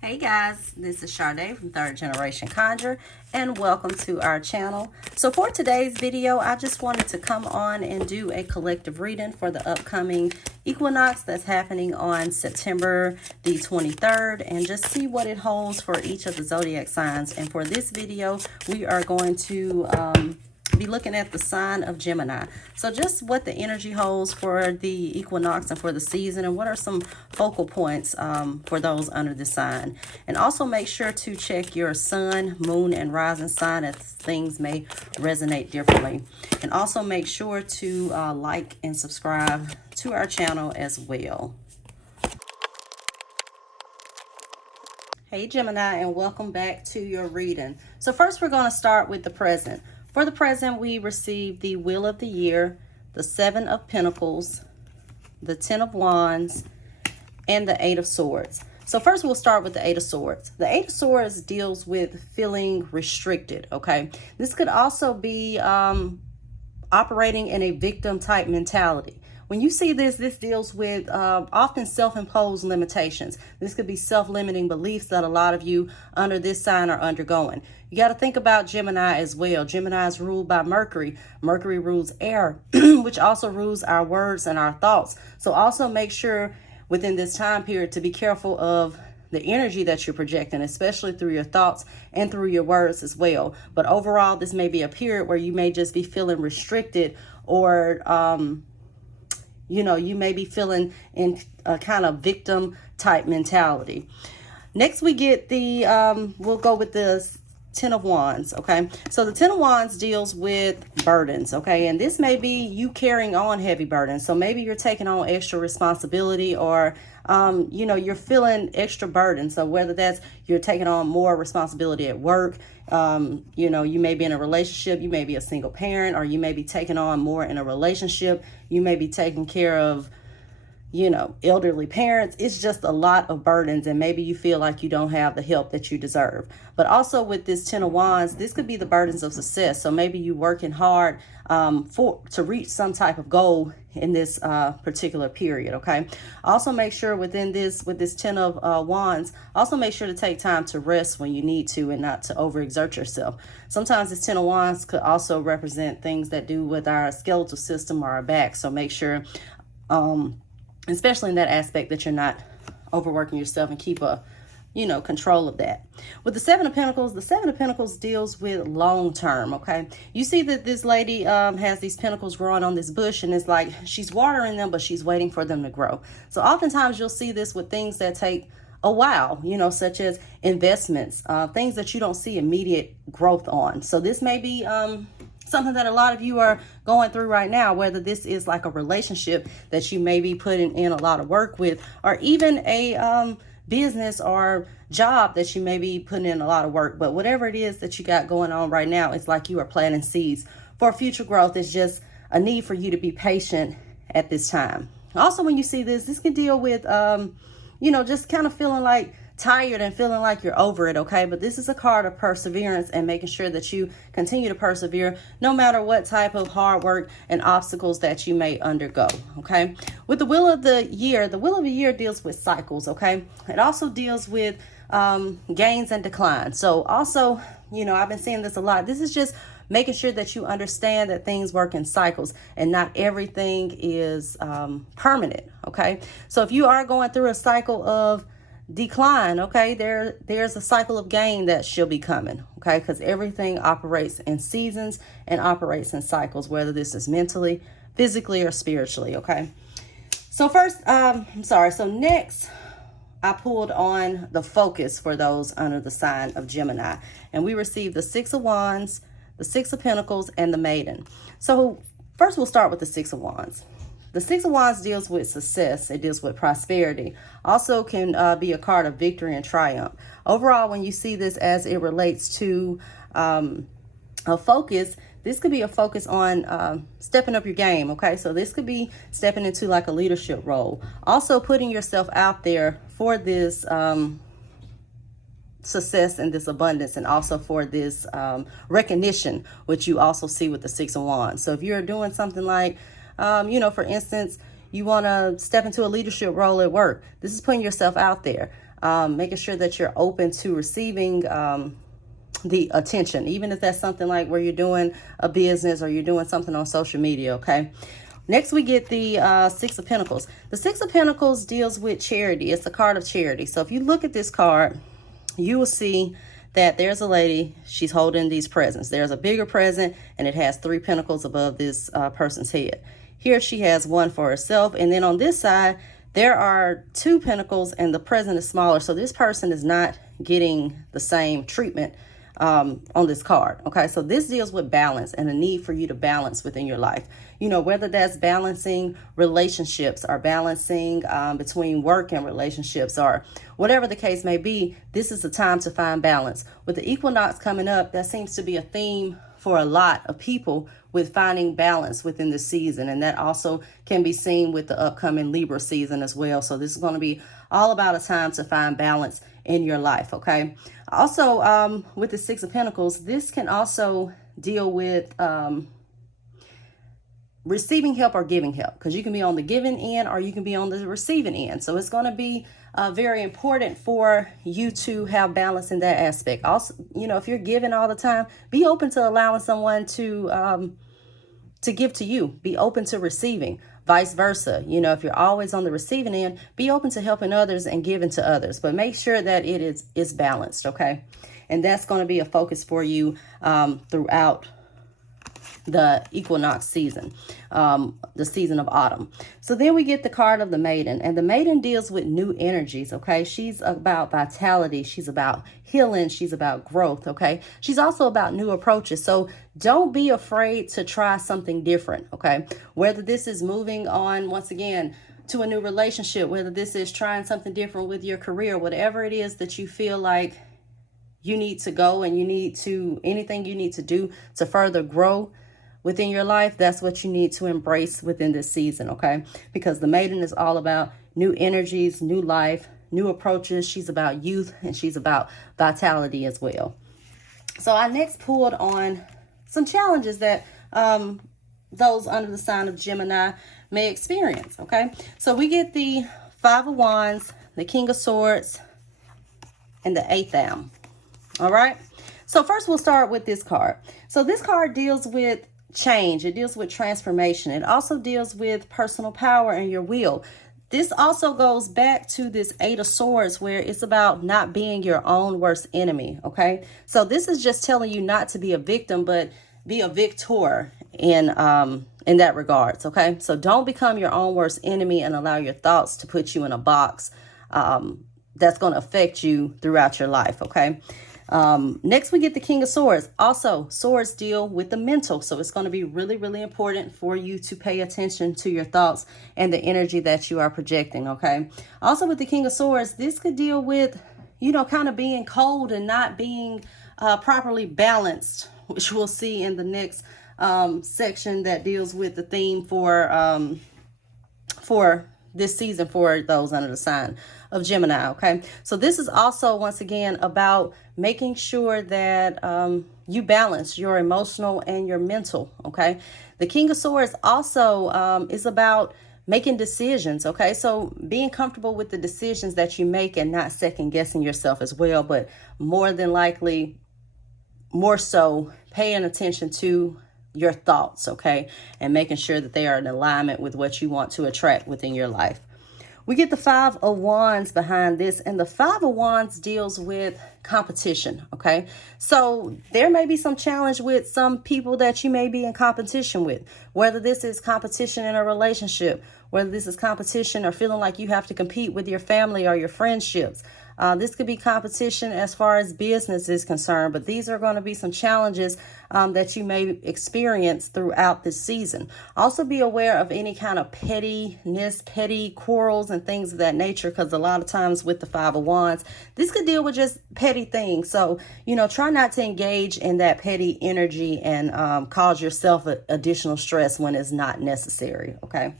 Hey guys, this is Sade from Third Generation Conjure, and welcome to our channel. So for today's video, I just wanted to come on and do a collective reading for the upcoming equinox that's happening on September the 23rd, and just see what it holds for each of the zodiac signs. And for this video, we are going to be looking at the sign of Gemini. So just what the energy holds for the equinox and for the season, and what are some focal points for those under the sign. And also make sure to check your sun, moon, and rising sign, as things may resonate differently. And also make sure to like and subscribe to our channel as well. Hey Gemini, and welcome back to your reading. So first we're going to start with the present. For the present, we received the Wheel of the Year, the Seven of Pentacles, the Ten of Wands, and the Eight of Swords. So first we'll start with the Eight of Swords. The Eight of Swords deals with feeling restricted, okay? This could also be operating in a victim type mentality. When you see this deals with often self-imposed limitations. This could be self-limiting beliefs that a lot of you under this sign are undergoing. You got to think about Gemini as well. Gemini is ruled by Mercury. Mercury rules air, which also rules our words and our thoughts. So also make sure within this time period to be careful of the energy that you're projecting, especially through your thoughts and through your words as well. But overall, this may be a period where you may just be feeling restricted, or you know, you may be feeling in a kind of victim type mentality. Next we get the, we'll go with the Ten of Wands, okay? So the Ten of Wands deals with burdens, okay? And this may be you carrying on heavy burdens. So maybe you're taking on extra responsibility, or, you know, you're feeling extra burden. So whether that's you're taking on more responsibility at work, you know, you may be in a relationship, you may be a single parent, or you may be taking on more in a relationship. You may be taking care of, you know, elderly parents. It's just a lot of burdens, and maybe you feel like you don't have the help that you deserve. But also with this Ten of Wands, this could be the burdens of success. So maybe you working hard to reach some type of goal in this particular period, okay? Also make sure with this Ten of Wands, also make sure to take time to rest when you need to, and not to overexert yourself. Sometimes this Ten of Wands could also represent things that do with our skeletal system or our back. So make sure, especially in that aspect, that you're not overworking yourself, and keep a, you know, control of that. With the Seven of Pentacles, the Seven of Pentacles deals with long term, okay? You see that this lady has these pentacles growing on this bush, and it's like she's watering them, but she's waiting for them to grow. So oftentimes you'll see this with things that take a while, you know, such as investments, things that you don't see immediate growth on. So this may be something that a lot of you are going through right now, whether this is like a relationship that you may be putting in a lot of work with, or even a business or job that you may be putting in a lot of work. But whatever it is that you got going on right now, it's like you are planting seeds for future growth. It's just a need for you to be patient at this time. Also, when you see this can deal with, you know, just kind of feeling like tired and feeling like you're over it, okay? But this is a card of perseverance, and making sure that you continue to persevere no matter what type of hard work and obstacles that you may undergo, okay? With the Wheel of the Year deals with cycles, okay? It also deals with gains and declines. So also, you know, I've been seeing this a lot. This is just making sure that you understand that things work in cycles, and not everything is permanent, okay? So if you are going through a cycle of decline, okay, there's a cycle of gain that should be coming, okay? Because everything operates in seasons and operates in cycles, whether this is mentally, physically, or spiritually, okay? So first, so next I pulled on the focus for those under the sign of Gemini, and we received the Six of Wands, the Six of Pentacles, and the Maiden. So first we'll start with the Six of Wands. The Six of Wands deals with success. It deals with prosperity. Also can be a card of victory and triumph. Overall, when you see this as it relates to a focus, this could be a focus on stepping up your game, okay? So this could be stepping into like a leadership role. Also putting yourself out there for this success and this abundance, and also for this recognition, which you also see with the Six of Wands. So if you're doing something like, you know, for instance, you want to step into a leadership role at work, this is putting yourself out there. making sure that you're open to receiving the attention, even if that's something like where you're doing a business or you're doing something on social media, okay? Next, we get the Six of Pentacles. The Six of Pentacles deals with charity. It's a card of charity. So if you look at this card, you will see that there's a lady, she's holding these presents. There's a bigger present, and it has 3 pentacles above this person's head. Here she has one for herself, and then on this side, there are 2 pentacles, and the present is smaller. So this person is not getting the same treatment on this card. Okay, so this deals with balance and the need for you to balance within your life. You know, whether that's balancing relationships or balancing between work and relationships or whatever the case may be, this is the time to find balance. With the equinox coming up, that seems to be a theme for a lot of people with finding balance within the season. And that also can be seen with the upcoming Libra season as well. So this is going to be all about a time to find balance in your life, okay? Also, with the Six of Pentacles, this can also deal with receiving help or giving help, because you can be on the giving end or you can be on the receiving end. So it's going to be very important for you to have balance in that aspect. Also, you know, if you're giving all the time, be open to allowing someone to give to you. Be open to receiving. Vice versa. You know, if you're always on the receiving end, be open to helping others and giving to others, but make sure that it is balanced, okay? And that's going to be a focus for you throughout the equinox season, the season of autumn. So then we get the card of the maiden, and the maiden deals with new energies, okay? She's about vitality. She's about healing. She's about growth, okay? She's also about new approaches. So don't be afraid to try something different, okay? Whether this is moving on, once again, to a new relationship, whether this is trying something different with your career, whatever it is that you feel like you need to go and you need to, anything you need to do to further grow within your life, that's what you need to embrace within this season, okay? Because the maiden is all about new energies, new life, new approaches. She's about youth and she's about vitality as well. So I next pulled on some challenges that those under the sign of Gemini may experience, okay? So we get the Five of Wands, the King of Swords, and the Eighth Owl, all right? So first we'll start with this card. So this card deals with change. It deals with transformation. It also deals with personal power and your will. This also goes back to this Eight of Swords, where it's about not being your own worst enemy, okay? So this is just telling you not to be a victim, but be a victor in that regards, okay? So don't become your own worst enemy and allow your thoughts to put you in a box that's going to affect you throughout your life, okay? Next, we get the King of Swords. Also, swords deal with the mental. So it's going to be really, really important for you to pay attention to your thoughts and the energy that you are projecting, okay? Also, with the King of Swords, this could deal with, you know, kind of being cold and not being properly balanced, which we'll see in the next section that deals with the theme for this season for those under the sign of Gemini, okay? So this is also, once again, about making sure that you balance your emotional and your mental, okay? The King of Swords also is about making decisions, okay? So being comfortable with the decisions that you make and not second guessing yourself as well, but more than likely, more so paying attention to your thoughts, okay? And making sure that they are in alignment with what you want to attract within your life. We get the Five of Wands behind this, and the Five of Wands deals with competition, okay? So there may be some challenge with some people that you may be in competition with, whether this is competition in a relationship, whether this is competition or feeling like you have to compete with your family or your friendships. This could be competition as far as business is concerned, but these are going to be some challenges that you may experience throughout this season. Also be aware of any kind of pettiness, petty quarrels and things of that nature, because a lot of times with the Five of Wands, this could deal with just petty things. So, you know, try not to engage in that petty energy and cause yourself additional stress when it's not necessary, okay?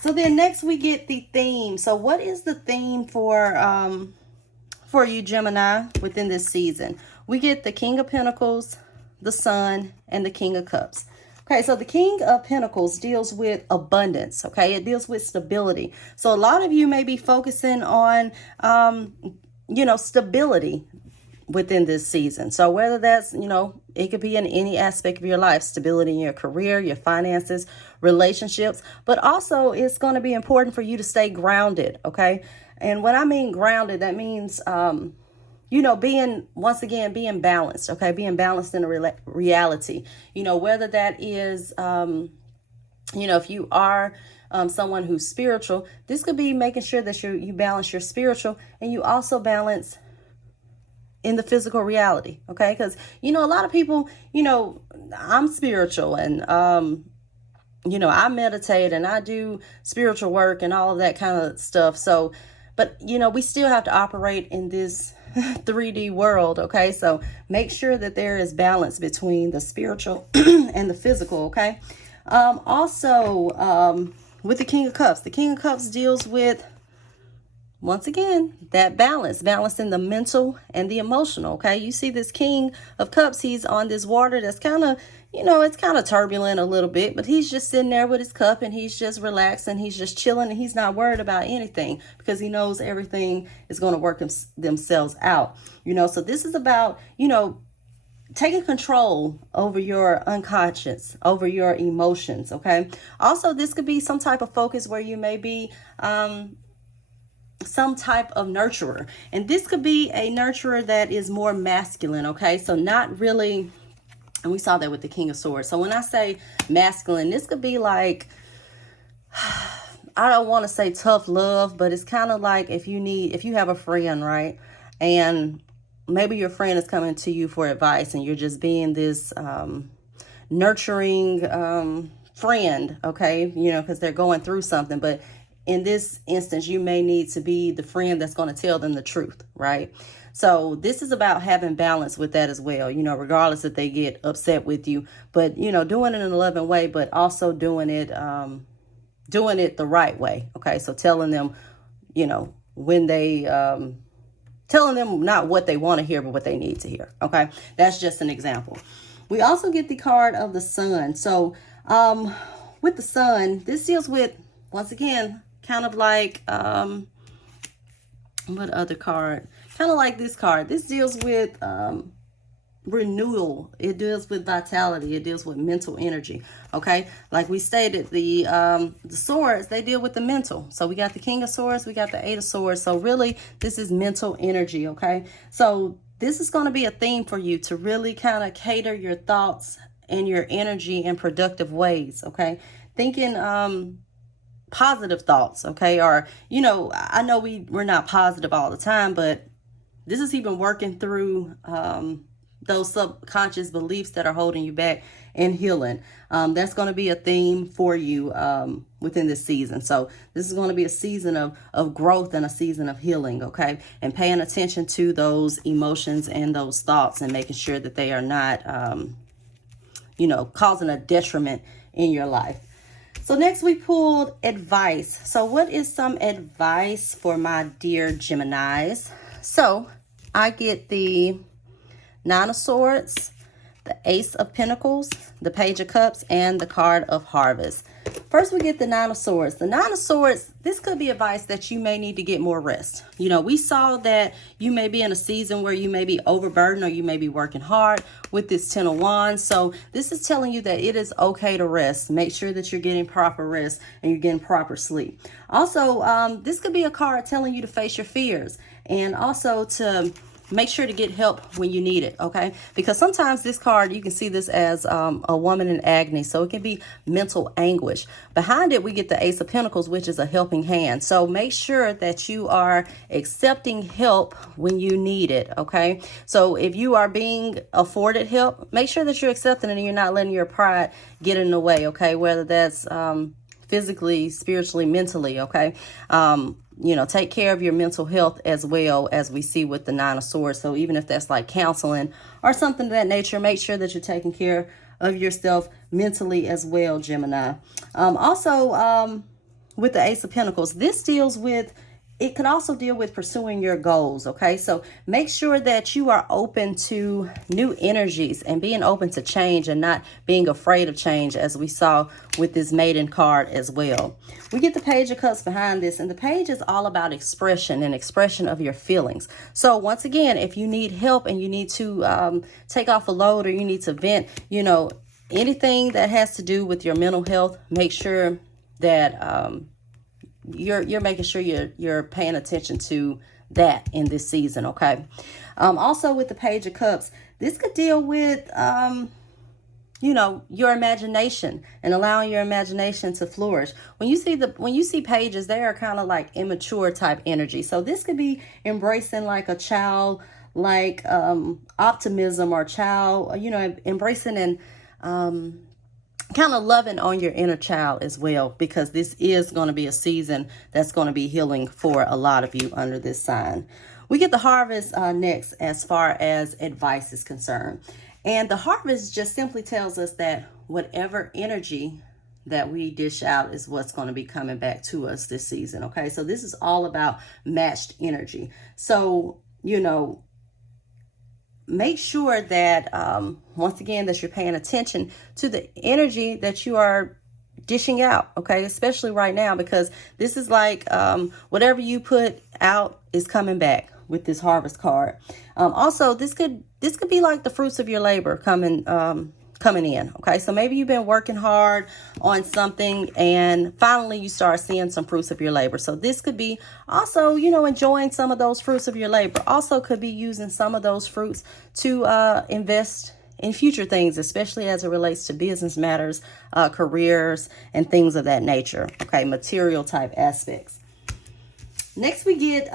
So then next we get the theme. So what is the theme for you, Gemini, within this season? We get the King of Pentacles, the Sun, and the King of Cups. Okay, so the King of Pentacles deals with abundance, okay? It deals with stability. So a lot of you may be focusing on, stability within this season. So whether that's, it could be in any aspect of your life, stability in your career, your finances, relationships, but also it's going to be important for you to stay grounded, okay? And when I mean grounded, that means, being balanced, okay? Being balanced in a reality, whether that is, if you are someone who's spiritual, this could be making sure that you balance your spiritual and you also balance in the physical reality, okay? Because, a lot of people, I'm spiritual and, I meditate and I do spiritual work and all of that kind of stuff. So, but, we still have to operate in this 3D world, okay? So make sure that there is balance between the spiritual and the physical, okay? Also, with the King of Cups, the King of Cups deals with, once again, that balance in the mental and the emotional, okay? You see this King of Cups, he's on this water that's kind of, it's kind of turbulent a little bit, but he's just sitting there with his cup and he's just relaxing, he's just chilling, and he's not worried about anything because he knows everything is going to work themselves out, So this is about, taking control over your unconscious, over your emotions, okay? Also, this could be some type of focus where you may be, some type of nurturer, and this could be a nurturer that is more masculine, okay? So not really, and we saw that with the King of Swords. So when I say masculine, this could be like, I don't want to say tough love, but it's kind of like if you have a friend, right? And maybe your friend is coming to you for advice and you're just being this nurturing friend, okay? Because they're going through something, but in this instance, you may need to be the friend that's going to tell them the truth, right? So this is about having balance with that as well, regardless if they get upset with you, but, doing it in a loving way, but also doing it the right way. Okay. So telling them, when they, telling them not what they want to hear, but what they need to hear. Okay. That's just an example. We also get the card of the Sun. So, with the Sun, this deals with, once again, kind of like, what other card? Kind of like this card. This deals with renewal. It deals with vitality. It deals with mental energy. Okay, like we stated, the swords, they deal with the mental. So we got the King of Swords, we got the Eight of Swords. So really, this is mental energy. Okay, so this is going to be a theme for you to really kind of cater your thoughts and your energy in productive ways. Okay, thinking positive thoughts, okay? Or, I know we're not positive all the time, but this is even working through those subconscious beliefs that are holding you back and healing. That's going to be a theme for you within this season. So this is going to be a season of growth and a season of healing, okay? And paying attention to those emotions and those thoughts and making sure that they are not, causing a detriment in your life. So next we pulled advice. So what is some advice for my dear Geminis? So I get the Nine of Swords, the Ace of Pentacles, the Page of Cups, and the card of Harvest. First, we get the Nine of Swords. The Nine of Swords, this could be advice that you may need to get more rest. We saw that you may be in a season where you may be overburdened or you may be working hard with this Ten of Wands. So this is telling you that it is okay to rest. Make sure that you're getting proper rest and you're getting proper sleep. Also, this could be a card telling you to face your fears and also to make sure to get help when you need it, okay? Because sometimes this card, you can see this as a woman in agony. So it can be mental anguish. Behind it, we get the Ace of Pentacles, which is a helping hand. So make sure that you are accepting help when you need it, okay? So if you are being afforded help, make sure that you're accepting it and you're not letting your pride get in the way, okay? Whether that's physically, spiritually, mentally, okay? Take care of your mental health as well, as we see with the Nine of Swords. So even if that's like counseling or something of that nature, make sure that you're taking care of yourself mentally as well, Gemini. Also, with the Ace of Pentacles, this deals with it could also deal with pursuing your goals, okay? So make sure that you are open to new energies and being open to change and not being afraid of change, as we saw with this Maiden card as well. We get the Page of Cups behind this, and the page is all about expression and expression of your feelings. So once again, if you need help and you need to take off a load, or you need to vent, you know, anything that has to do with your mental health, make sure that you're making sure you're paying attention to that in this season, okay? Also with the Page of Cups, this could deal with you know, your imagination and allowing your imagination to flourish. When you see pages, they are kind of like immature type energy. So this could be embracing like a child, like optimism, or child, you know, embracing and kind of loving on your inner child as well, because this is going to be a season that's going to be healing for a lot of you under this sign. We get the Harvest next as far as advice is concerned. And the Harvest just simply tells us that whatever energy that we dish out is what's going to be coming back to us this season, okay? So this is all about matched energy. So, you know, make sure that, once again, that you're paying attention to the energy that you are dishing out, okay? Especially right now, because this is like whatever you put out is coming back with this Harvest card. Also, this could be like the fruits of your labor coming in, okay? So maybe you've been working hard on something and finally you start seeing some fruits of your labor. So this could be also, you know, enjoying some of those fruits of your labor. Also could be using some of those fruits to invest in future things, especially as it relates to business matters, careers, and things of that nature, okay? Material type aspects. Next, we get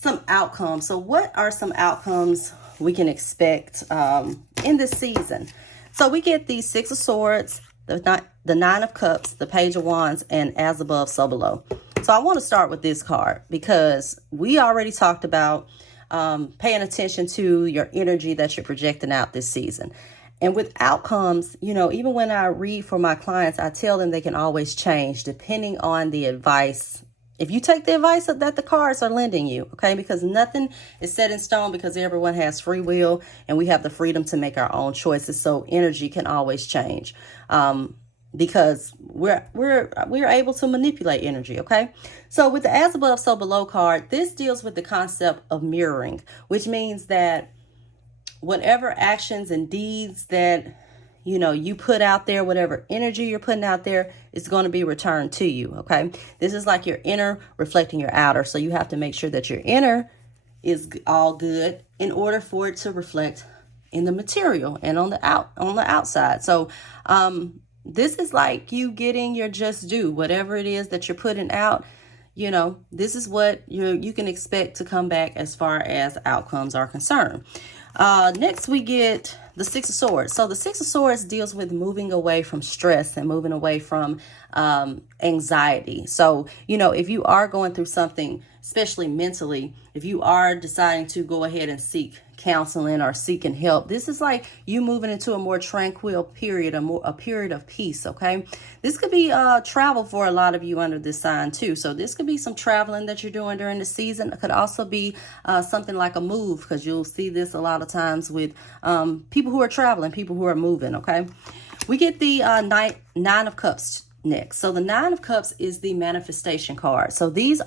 some outcomes. So what are some outcomes we can expect in this season? So we get the Six of Swords, the Nine of Cups, the Page of Wands, and As Above, So Below. So I want to start with this card because we already talked about paying attention to your energy that you're projecting out this season. And with outcomes, you know, even when I read for my clients, I tell them they can always change depending on the advice. If you take the advice that the cards are lending you, okay, because nothing is set in stone, because everyone has free will and we have the freedom to make our own choices. So energy can always change because we're able to manipulate energy, okay? So with the As Above, So Below card, this deals with the concept of mirroring, which means that whatever actions and deeds that you know, you put out there, whatever energy you're putting out there is going to be returned to you, okay? This is like your inner reflecting your outer. So you have to make sure that your inner is all good in order for it to reflect in the material and on the outside. So this is like you getting your just due, whatever it is that you're putting out. You know, this is what you can expect to come back as far as outcomes are concerned. Next, we get the Six of Swords. So the Six of Swords deals with moving away from stress and moving away from anxiety. So, you know, if you are going through something, especially mentally, if you are deciding to go ahead and seek counseling or seeking help, this is like you moving into a more tranquil period, a period of peace, okay? This could be travel for a lot of you under this sign too. So this could be some traveling that you're doing during the season. It could also be something like a move, because you'll see this a lot of times with people who are traveling, people who are moving, okay? We get the Nine of Cups next. So the Nine of Cups is the manifestation card. So this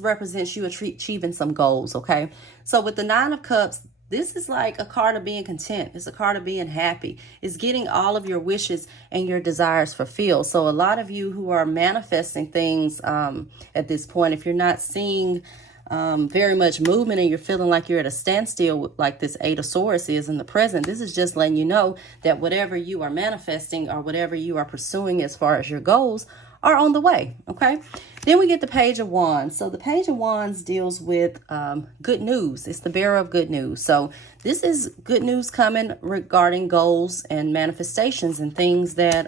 represents you achieving some goals, okay? So with the Nine of Cups, this is like a card of being content. It's a card of being happy. It's getting all of your wishes and your desires fulfilled. So a lot of you who are manifesting things at this point, if you're not seeing very much movement and you're feeling like you're at a standstill, like this Eight of Swords is in the present, this is just letting you know that whatever you are manifesting or whatever you are pursuing as far as your goals are on the way, okay? Then we get the Page of Wands. So the Page of Wands deals with good news. It's the bearer of good news. So this is good news coming regarding goals and manifestations and things that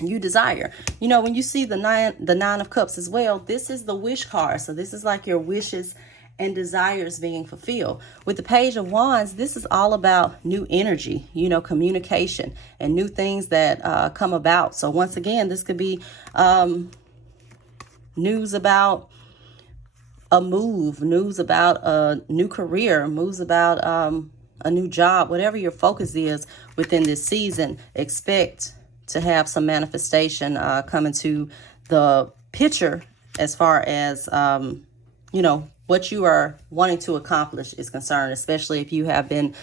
you desire. You know, when you see the nine of Cups as well, this is the wish card. So this is like your wishes and desires being fulfilled. With the Page of Wands, this is all about new energy, you know, communication and new things that come about. So once again, this could be news about a move, news about a new career, news about a new job, whatever your focus is within this season, expect to have some manifestation come into the picture as far as, you know, what you are wanting to accomplish is concerned, especially if you have been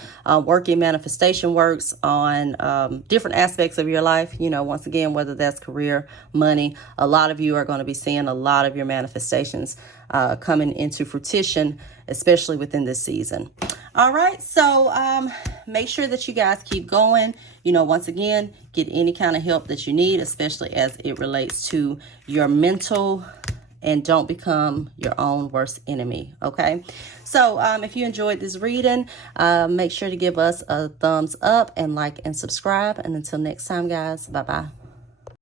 working manifestation works on different aspects of your life. You know, once again, whether that's career, money, a lot of you are going to be seeing a lot of your manifestations coming into fruition, especially within this season. All right, so make sure that you guys keep going. You know, once again, get any kind of help that you need, especially as it relates to your mental, and don't become your own worst enemy, okay? So if you enjoyed this reading, make sure to give us a thumbs up and like and subscribe. And until next time, guys, bye-bye.